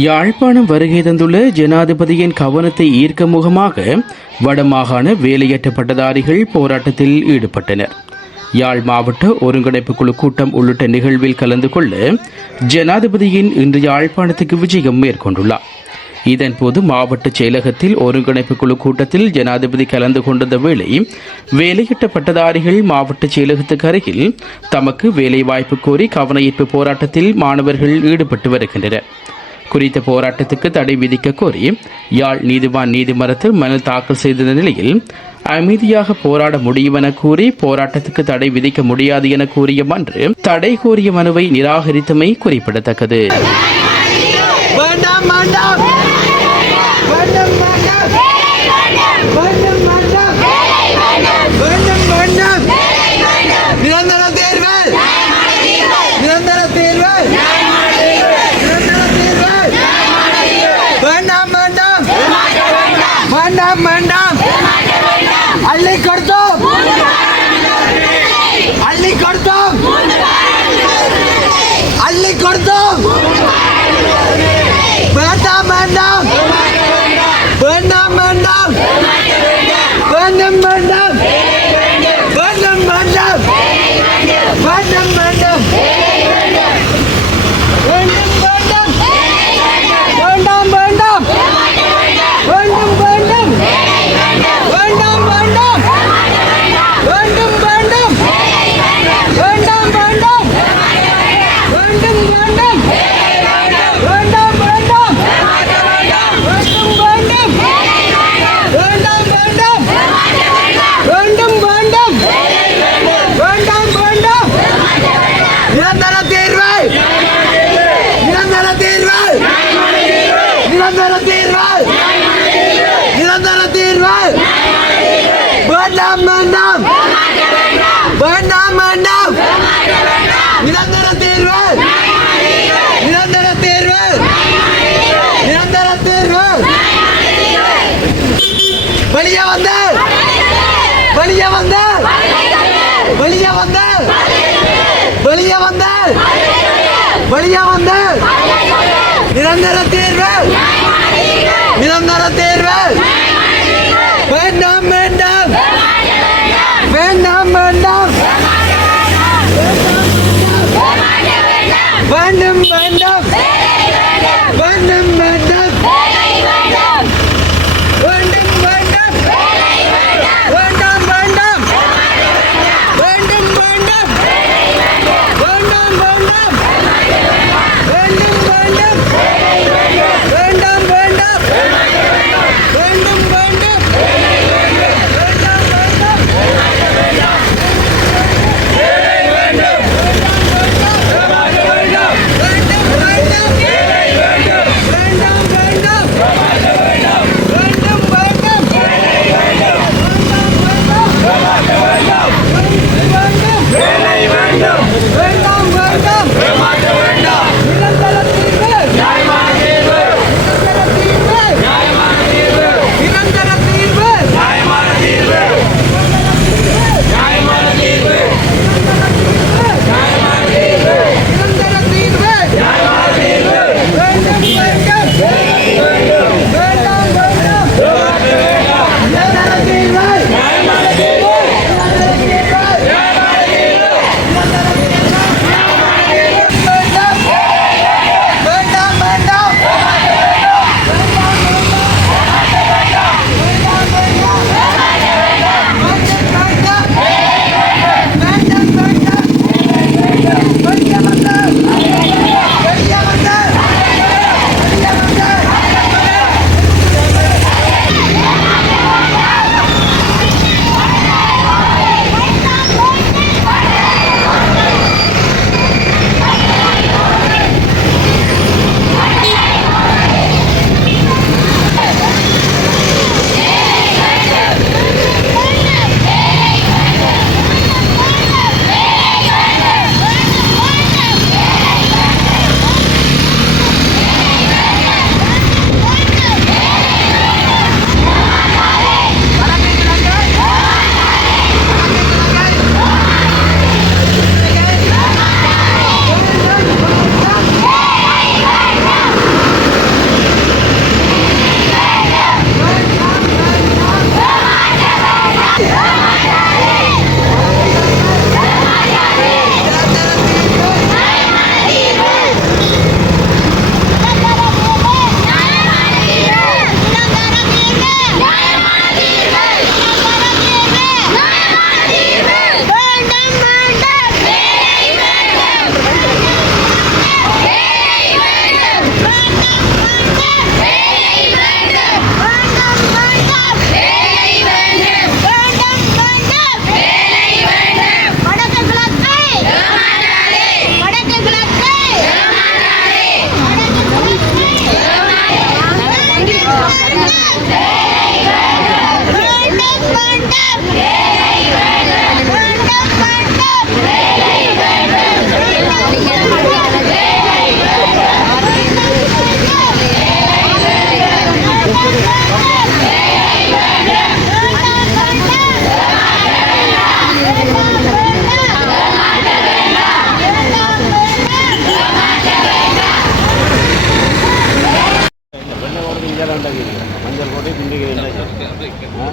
யாழ்ப்பாணம் வருகை தந்துள்ள ஜனாதிபதியின் கவனத்தை ஈர்க்கும் முகமாக வடமாகாண வேலையற்ற பட்டதாரிகள் போராட்டத்தில் ஈடுபட்டனர். யாழ் மாவட்ட ஒருங்கிணைப்பு குழு கூட்டம் உள்ளிட்ட நிகழ்வில் கலந்து கொள்ள ஜனாதிபதியின் இன்று யாழ்ப்பாணத்துக்கு விஜயம் மேற்கொண்டுள்ளார். இதன்போது மாவட்ட செயலகத்தில் ஒருங்கிணைப்பு குழு கூட்டத்தில் ஜனாதிபதி கலந்து கொண்டிருந்த வேளை வேலையிட்ட பட்டதாரிகள் மாவட்ட செயலகத்துக்கு அருகில் தமக்கு வேலைவாய்ப்பு கோரி கவன ஈர்ப்பு போராட்டத்தில் மாணவர்கள் ஈடுபட்டு வருகின்றனர். குறித்த போராட்டத்துக்கு தடை விதிக்க கோரி யாழ் நீதிவான் நீதிமன்றத்தில் மனு தாக்கல் செய்த நிலையில் அமைதியாக போராட முடியும் என கூறி போராட்டத்துக்கு தடை விதிக்க முடியாது என கூறிய மன்று தடை கோரிய மனுவை நிராகரித்தமை குறிப்பிடத்தக்கது. நிரந்தர தீர்வு நிரந்தர தீர்வு வேண்டாம் வேண்டாம் வேண்டாம் வேண்டாம் வேண்டும் வேண்டாம் வேண்டும் வேண்டாம் வேண்டும் வேண்டாம் வேண்டாம் வேண்டாம் வேண்டும் வேண்டாம் வேண்டாம் வேண்டாம் வேண்டும் வேண்டாம் வேண்டாம் வேண்டாம் வேண்டும் வேண்டாம் வேண்டாம் ஆ?